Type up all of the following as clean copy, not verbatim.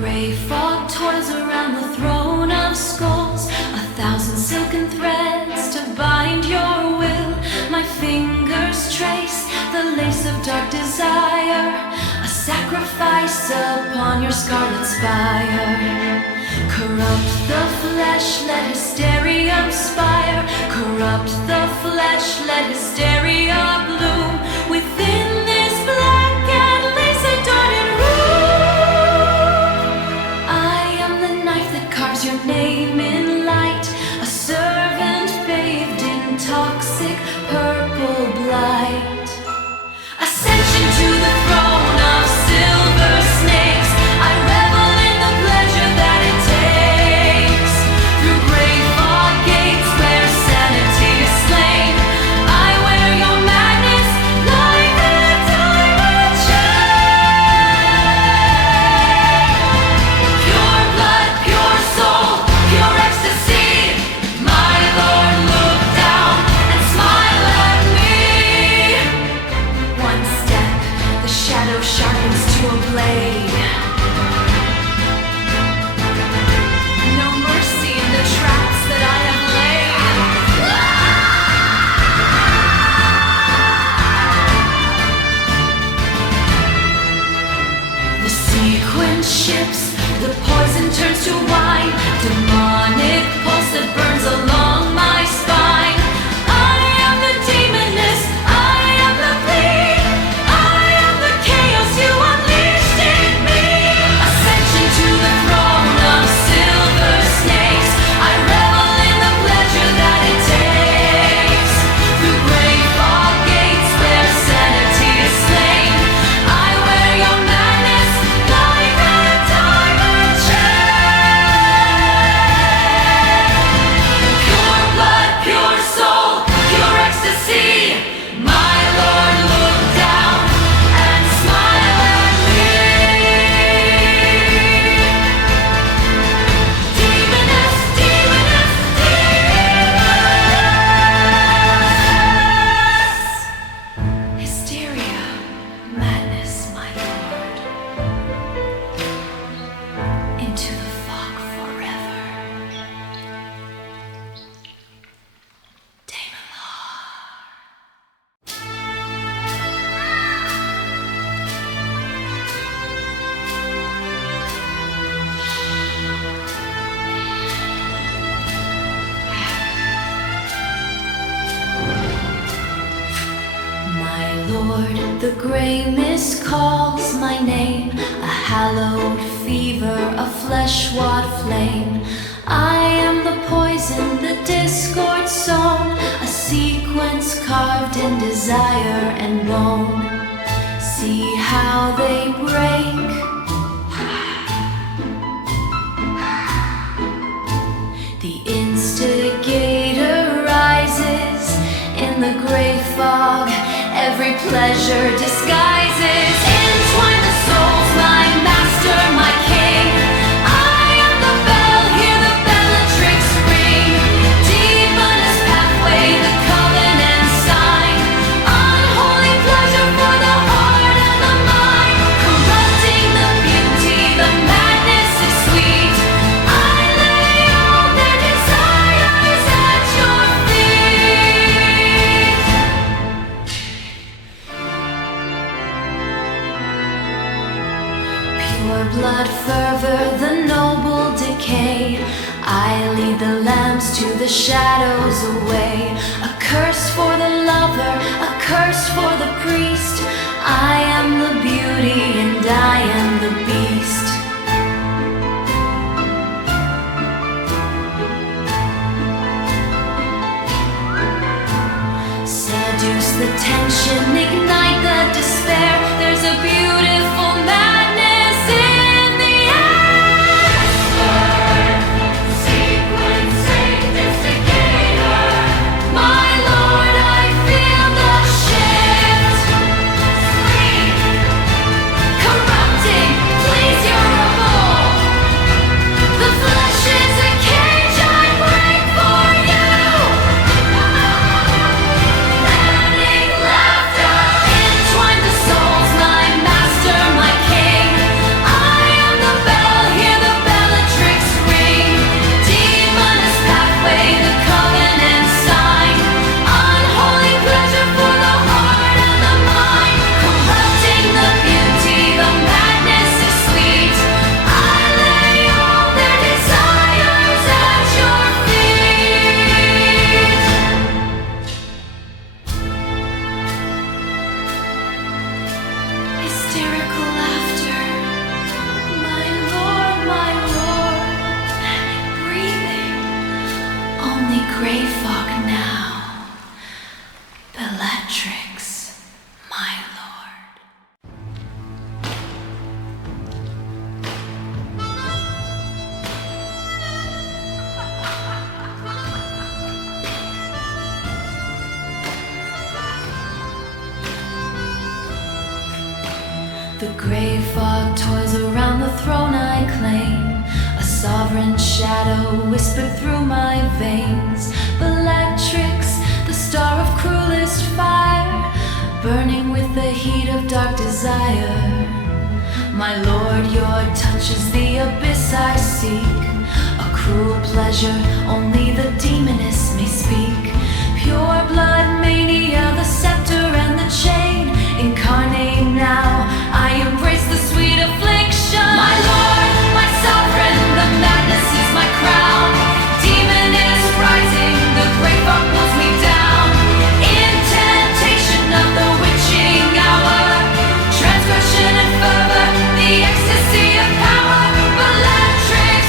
Gray fog toils around the throne of skulls, 1,000 silken threads to bind your will. My fingers trace the lace of dark desire, a sacrifice upon your scarlet spire. Corrupt the flesh, let hysteria spire. Corrupt the flesh, let hysteria bloom within this black and lace-adorned room. I am the knife that carves your name in light, a servant bathed in toxic purple blight. Ascension to the throne of silver snakes, I revel in the pleasure that it takes. Through gray fog gates where sanity is slain, I wear your madness like a diamond chain. Pure blood, pure soul, pure ecstasy, my Lord, look down and smile at me. One step, the shadow sharpens to a blade. No mercy in the traps that I have laid. The sequence shifts, the poison turns to wine. Demonic pulse that burns along my spine. I am the demoness, I am the bleed, I am the chaos you unleashed in me. Ascension to the throne of silver snakes, I revel in the pleasure that it takes. Through gray fog gates where sanity is slain, I wear your madness like a diamond chain. Pure blood, pure soul, pure ecstasy, my Lord, look down and smile at me. Demoness, demoness, demoness. Hysteria, madness, my Lord. Into the fog forever. Damon My Lord, the gray mist calls my name, a hallowed fever, a flesh-wad flame. I am the poison, the discord sown, a sequence carved in desire and bone. See how they break. The instigator rises in the gray fog. Every pleasure disguises. Entwine the souls, my master, my king. I am the bell, hear the Bellatrix ring. Demoness pathway, the covenant sign. Unholy pleasure for the heart and the mind. Corrupting the beauty, the madness is sweet. I lay all their desires at your feet. Pure blood fervor, the noble decay. I lead the lambs to the shadows away. A curse for the lover, a curse for the priest. I am the beauty and I am the beast. Seduce the tension, ignite the despair. There's a beautiful madness in the air. Sequence, saint instigator, my Lord, I feel the shift. The grey fog toils around the throne I claim. A sovereign shadow whispered through my veins. Bellatrix, the star of cruelest fire, burning with the heat of dark desire. My lord, your touch is the abyss I seek. A cruel pleasure, only the demoness may speak. Pure blood mania, the scepter and the chain. Incarnate now, I embrace the sweet affliction. My lord, my sovereign, the madness is my crown. Demon is rising, the great fog pulls me down. Incantation of the witching hour, transgression and fervor, the ecstasy of power. Bellatrix,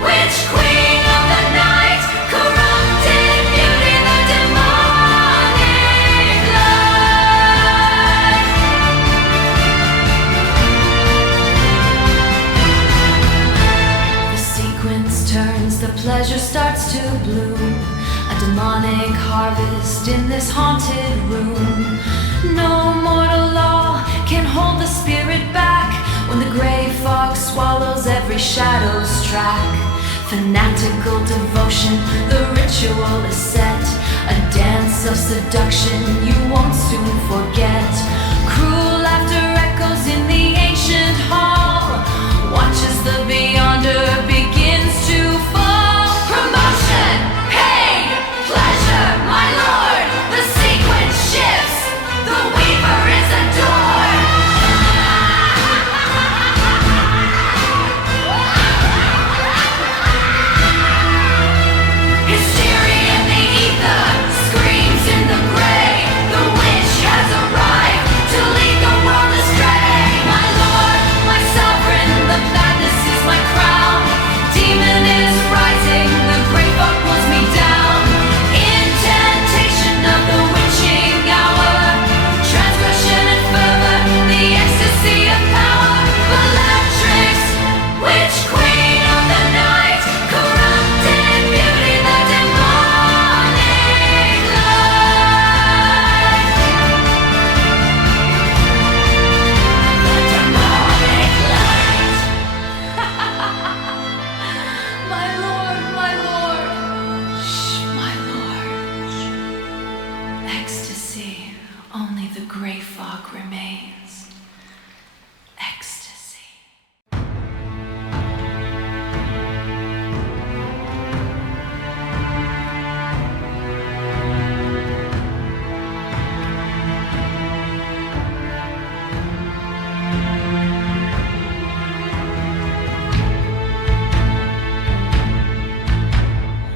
witch queen of the night, corrupted beauty, the demonic light. The sequence turns, the pleasure starts to bloom. A demonic harvest in this haunted room. No mortal law can hold the spirit back when the grey fog swallows every shadow's track. Fanatical devotion, the ritual is set. A dance of seduction you won't soon forget. Cruel laughter echoes in the ancient hall. Watch as the beyonder begins to fall. Promotion, pain, pleasure, my lord. The sequence shifts, the weaver is adored. Hysteria in the ether, screams in the gray. The witch has arrived to lead the world astray. My lord, my sovereign, the madness is my crown. Demon is rising, the great fog pulls me down. Incantation of the witching hour, transgression and fervor, the ecstasy of power. Bellatrix, witch queen of the night, corrupted beauty, the demonic light. The demonic light. My lord, my lord. Shh, my lord. Ecstasy, only the grey fog remains. Ecstasy.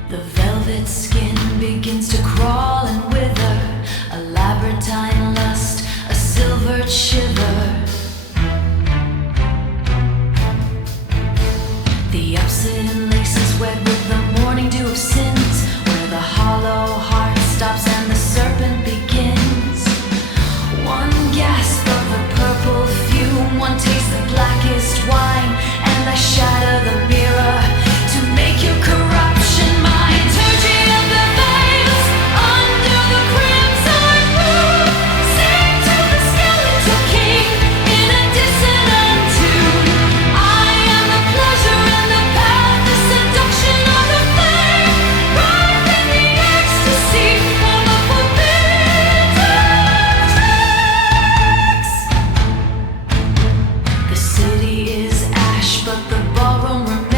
The velvet skin begins to crawl and wither. A labyrinthine lust, a silvered shiver. The obsidian lace is wet with the morning dew of sins, where the hollow heart stops and the serpent begins. One gasp of the purple fume, one taste of blackest wine, and I shatter the mirror to make your corruption mine. Liturgy of the veils, under the crimson roof, sing to the skeletal king in a dissonant tune. I am the pleasure and the path, the seduction of the flame, ripe in the ecstasy of the forbidden tracks. The city is ash, but the ballroom remains.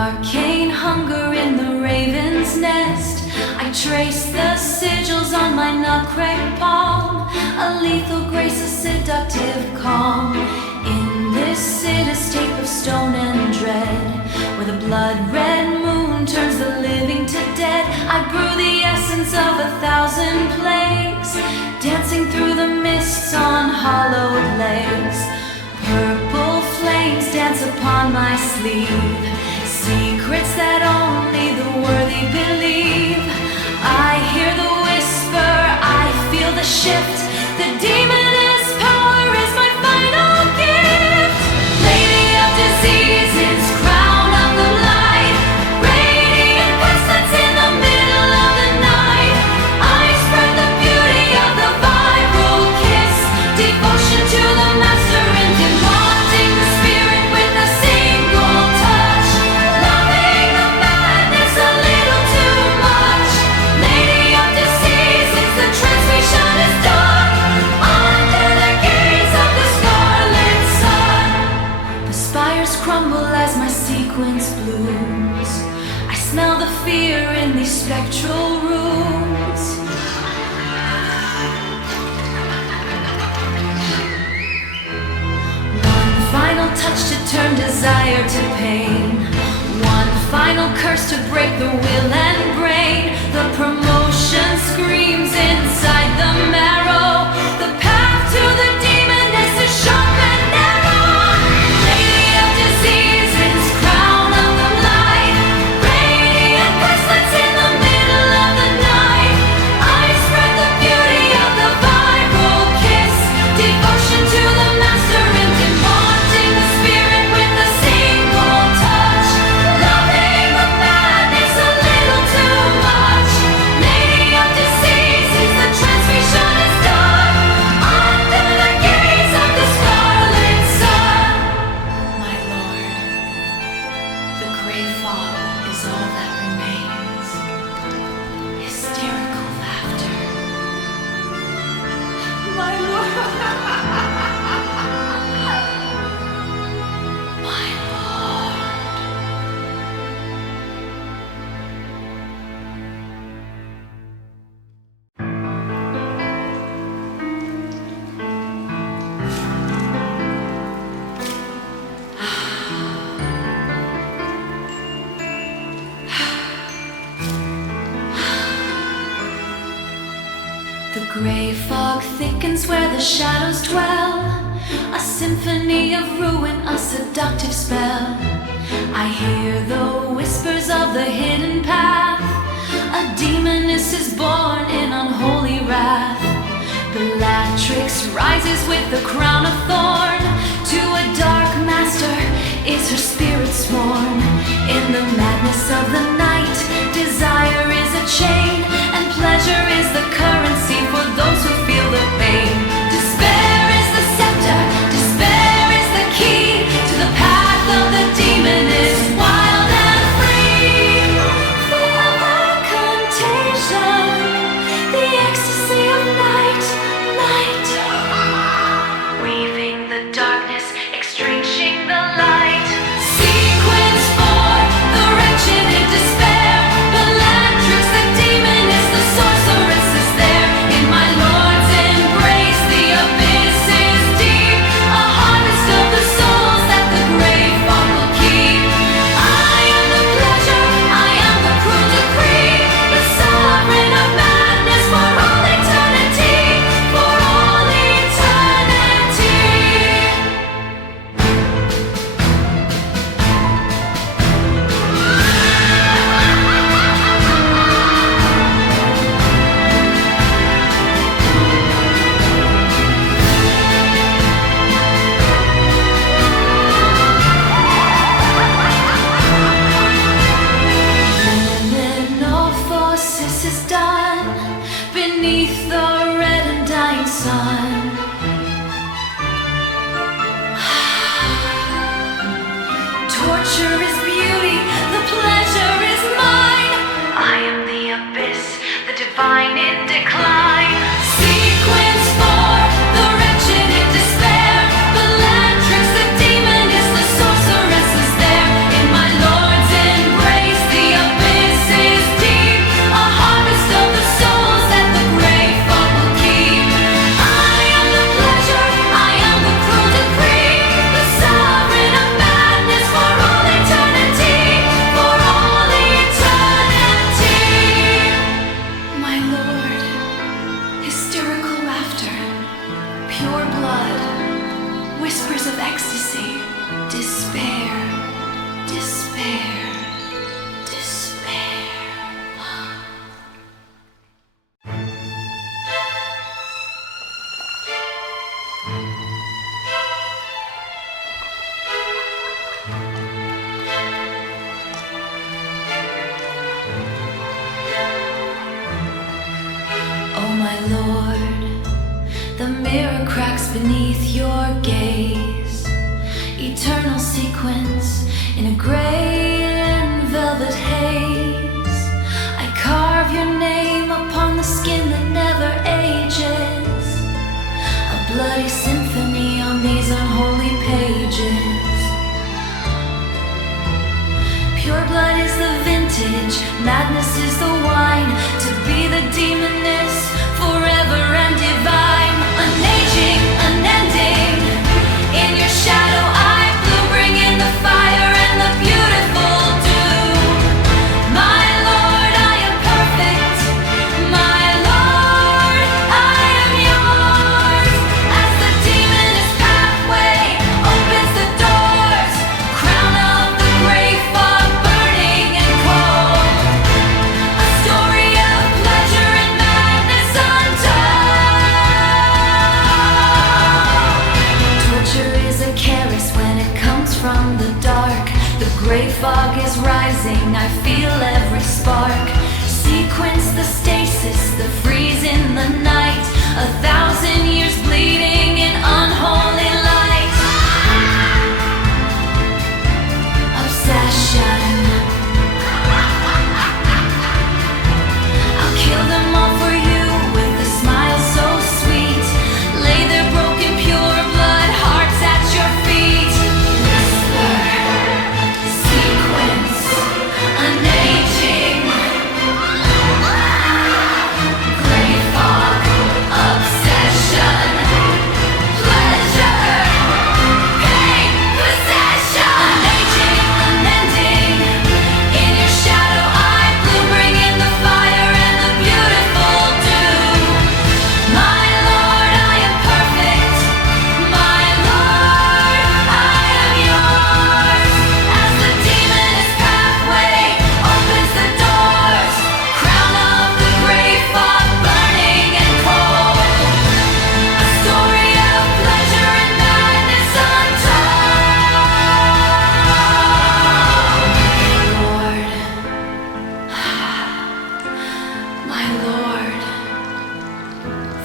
arcane hunger in the raven's nest. I trace the sigils on my nut-cracked palm, a lethal grace, a seductive calm. In this cityscape of stone and dread, where the blood-red moon turns the living to dead, I brew the essence of 1,000 plagues, dancing through the mists on hollowed legs. Purple flames dance upon my sleeve, secrets that only the worthy believe. I hear the whisper, I feel the shift. The demoness power is my final gift. Lady of diseases, crown of the light, radiant pestilence in the middle of the night. I spread the beauty of the viral kiss, devotion to the master and demanding the spirit with a single touch. Loving the madness a little too much. Lady of diseases, the transmission is done. Under the gaze of the scarlet sun, the spires crumble as my sequence blooms. I smell the fear in these spectral rooms. One final touch to turn desire to pain. One final curse to break the will and brain. The promotion screams inside the marrow. The path to the demoness is sharp and narrow. Lady of diseases, crown of the light, radiant pestilence in the middle of the night. I spread the beauty of the viral kiss, devotion to the master and demanding the spirit with a single touch. Loving the madness a little too much. Lady of diseases, the transmission is done. Under the gaze of the scarlet sun. My lord, the gray fog is all that remains. Hysterical laughter. My lord. My lord. The gray fog thickens where the shadows dwell, a symphony of ruin, a seductive spell. I hear the whispers of the hidden path. A demoness is born in unholy wrath. Bellatrix rises with the crown of thorn. To a dark master is her spirit sworn. In the madness of the night, desire is a chain, and pleasure is the currency for those who feel the pain. Despair is the scepter, despair is the key to the path of the demoness, wild and free. Feel the contagion, the ecstasy of night, night. Weaving the darkness, extinguishing the light. Sequence 4, the wretched in despair. Bellatrix, the demoness, the sorceress is there. In my lord's embrace, the abyss is deep. A harvest of the souls that the grave fog will keep. I am the pleasure, I am the cruel decree. The sovereign of madness for all eternity. For all eternity. Metamorphosis is done beneath the red and dying sun. Torture is beauty, the pleasure is mine. I am the abyss, the divine in decline. Sequence 4, the wretched in despair. Bellatrix, the demon is the sorceress is there. In my lord's my lord. The mirror cracks beneath your gaze. Eternal sequence in a gray and velvet haze. I carve your name upon the skin that never ages. A bloody symphony on these unholy pages. Pure blood is the vintage, madness is the wine. To be the demoness, forever and divine. Unaging, unending, in your shadow I bloom, bring in the fire and the beautiful dew. My Lord, I am perfect. My Lord, I am yours. As the demoness pathway opens the doors, crown of the grave fog burning and cold. A story of pleasure and madness untold. Torture is a caress when it comes from the dark. The gray fog is rising, I feel every spark. Sequence the stasis, the freeze in the night. 1,000 years bleeding in unholy light. Obsession. I'll kill them all for you with a smile so sweet. Lay their broken pure blood hearts at your feet. Whisper, sequence, unaging. Gray fog, obsession, pleasure, pain, possession. Unaging, unending, in your shadow I bloom, bring in the fire and the beautiful dew. My Lord, I am perfect. My Lord, I am yours. As the demoness pathway opens the doors, crown of the grave fog burning and cold. A story of pleasure and madness untold. My Lord,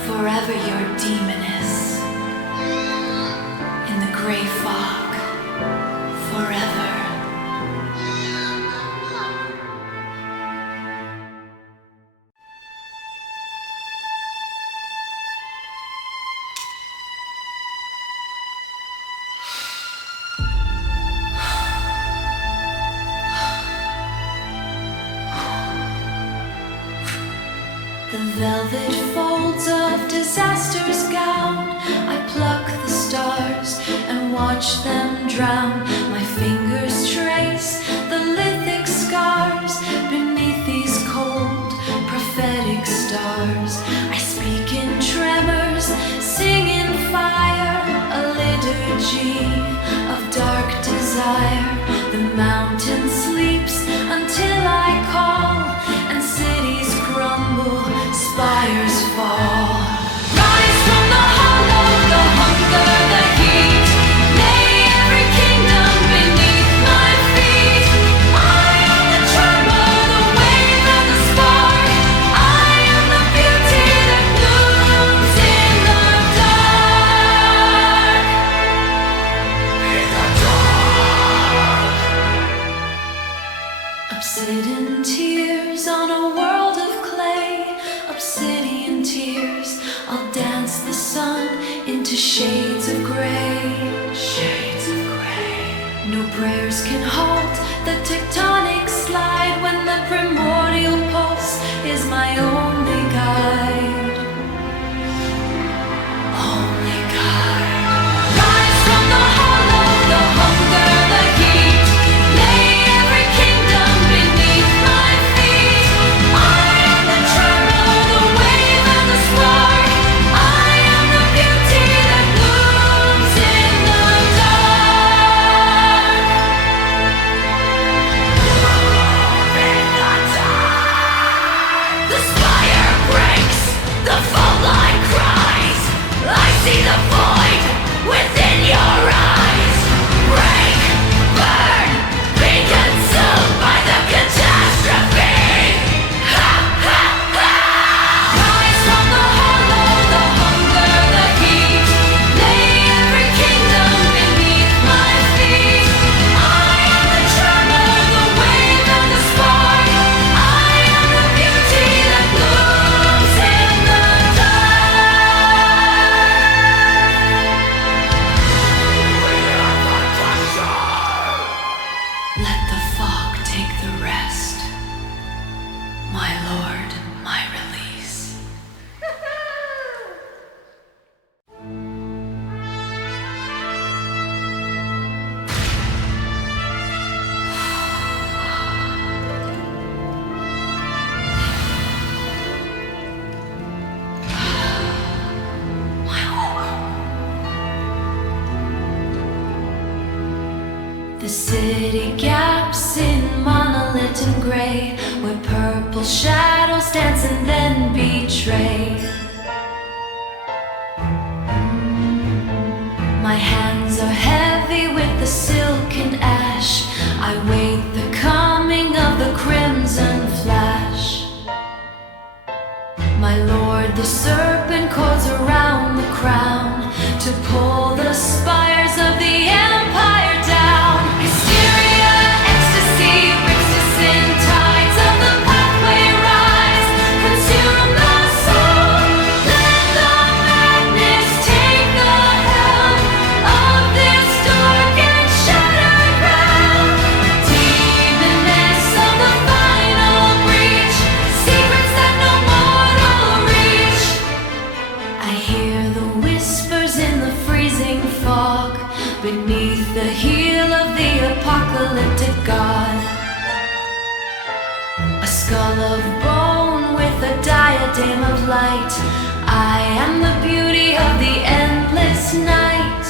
forever your demoness. In the gray fog, forever. The velvet folds of disaster's gown, I pluck the stars and watch them drown. My fingers trace the lithic scars beneath these cold, prophetic stars. I speak in tremors, sing in fire, a liturgy of dark desire. The mountain sleeps until I call, and cities crumble, spires fall. Rise from the hollow, the hunger, the heat. Lay every kingdom beneath my feet. I am the tremor, the wave and the spark. I am the beauty that blooms in the dark. Obsidian tears on a world of clay. Obsidian tears, I'll dance the sun into shades of gray. Shades of gray. No prayers can halt the tectonic slide when the primordial pulse is my only guide. Only guide. Rise from the hollow, the hunger, the heat. Lay every kingdom beneath my feet. I am the tremor, the wave and the spark. I am the beauty that blooms Let the fog take the rest. My lord, my release. The city gaps in monolith and gray, where purple shadows dance and then betray. My hands are heavy with the silk and ash. I wait the coming of the crimson flash. My lord, the serpent cords around the crown to pull the spires of the empire down. Hysteria, ecstasy, brings us in tides of the pathway rise. Consume the soul, let the madness take the helm of this dark and shattered ground. Demoness of the final breach, secrets that no mortal reach. I hear the whispers in the freezing fog, beneath the heel of the apocalyptic god. A skull of bone with a diadem of light. I am the beauty of the endless night.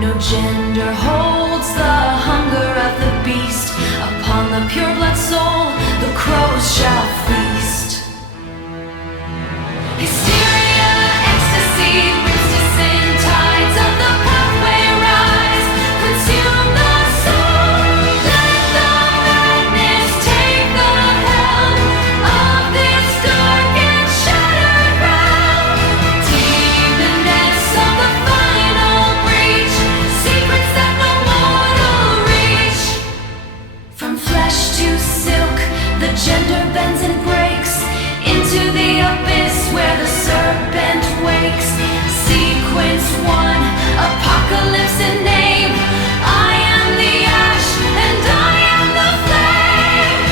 No gender holds the hunger of the beast. Upon the pure blood soul, the crows shall feast. Hysteria, ecstasy, brings us in tides of the pathway rise. Consume the soul, let the madness take the helm of this dark and shattered ground. Demoness of the final breach, secrets that no mortal reach. From flesh to silk, the gender bends and breaks into the abyss where the serpent wakes. Sequence 1, apocalypse in name. I am the ash and I am the flame.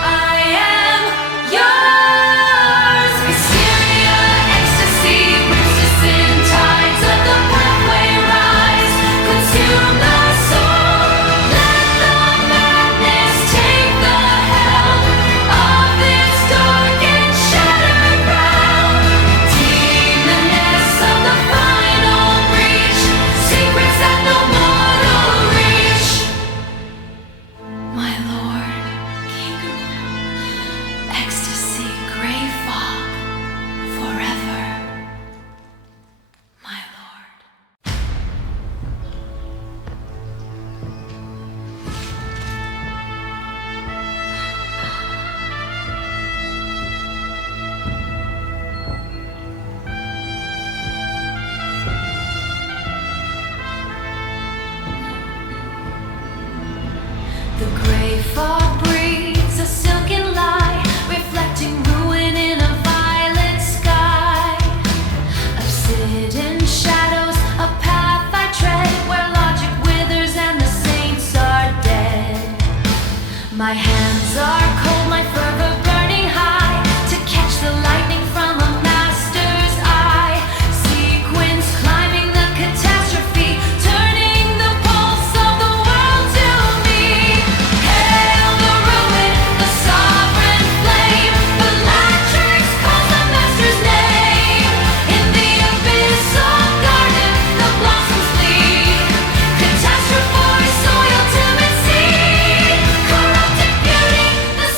I am yours. Hysteria, ecstasy, brings us in tides of the pathway rise. Consume the soul, let the madness take the helm of this dark and shattered ground. Demoness of the final breach, secrets that no mortal reach. My lord, king, ecstasy, gray fog, forever. My lord. The gray fog breathes a silken lie, reflecting ruin in a violet sky. Obsidian shadows, a path I tread, where logic withers and the saints are dead. My hands are cold, my fervor burning high, to catch the lightning from a master's eye. Sequence climbing the catastrophe, turning the pulse of the world to me. Hail the ruin, the sovereign flame. Bellatrix calls the master's name. In the abyssal garden, the blossoms bleed. Catastrophe soil to its seed. Corrupted beauty, the